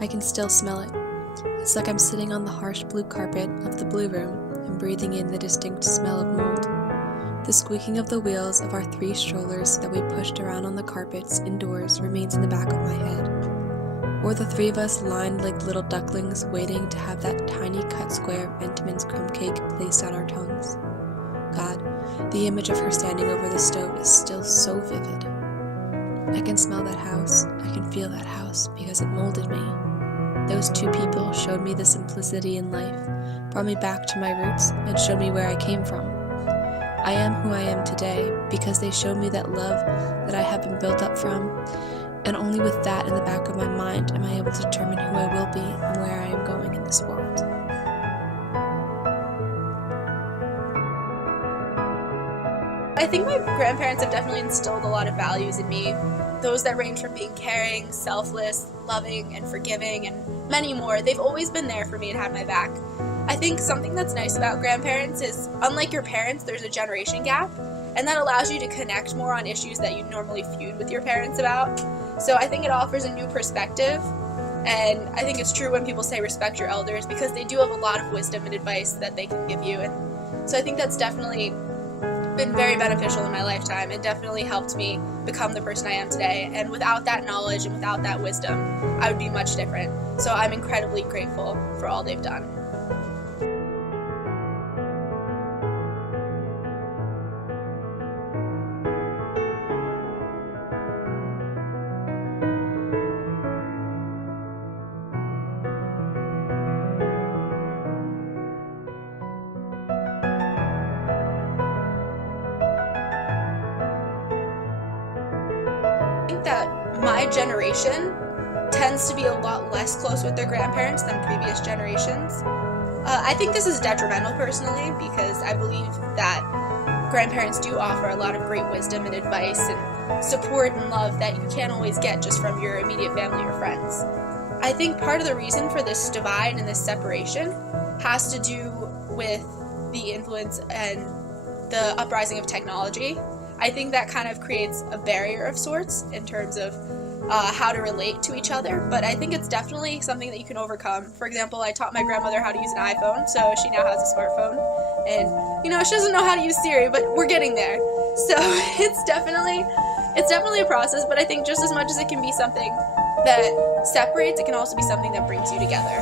I can still smell it. It's like I'm sitting on the harsh blue carpet of the blue room and breathing in the distinct smell of mold. The squeaking of the wheels of our 3 strollers that we pushed around on the carpets indoors remains in the back of my head. Or the 3 of us lined like little ducklings waiting to have that tiny cut square of Entenmann's crumb cake placed on our tongues. God, the image of her standing over the stove is still so vivid. I can smell that house, I can feel that house because it molded me. Those 2 people showed me the simplicity in life, brought me back to my roots, and showed me where I came from. I am who I am today because they showed me that love that I have been built up from, and only with that in the back of my mind am I able to determine who I will be and where I am going in this world. I think my grandparents have definitely instilled a lot of values in me. Those that range from being caring, selfless, loving, and forgiving, and many more. They've always been there for me and had my back. I think something that's nice about grandparents is, unlike your parents, there's a generation gap, and that allows you to connect more on issues that you normally feud with your parents about. So I think it offers a new perspective, and I think it's true when people say respect your elders because they do have a lot of wisdom and advice that they can give you. And so I think that's definitely been very beneficial in my lifetime and definitely helped me become the person I am today. And without that knowledge and without that wisdom, I would be much different. So I'm incredibly grateful for all they've done. I think that my generation tends to be a lot less close with their grandparents than previous generations. I think this is detrimental personally because I believe that grandparents do offer a lot of great wisdom and advice and support and love that you can't always get just from your immediate family or friends. I think part of the reason for this divide and this separation has to do with the influence and the uprising of technology. I think that kind of creates a barrier of sorts in terms of how to relate to each other, but I think it's definitely something that you can overcome. For example, I taught my grandmother how to use an iPhone, so she now has a smartphone, and she doesn't know how to use Siri, but we're getting there. So it's definitely a process, but I think just as much as it can be something that separates, it can also be something that brings you together.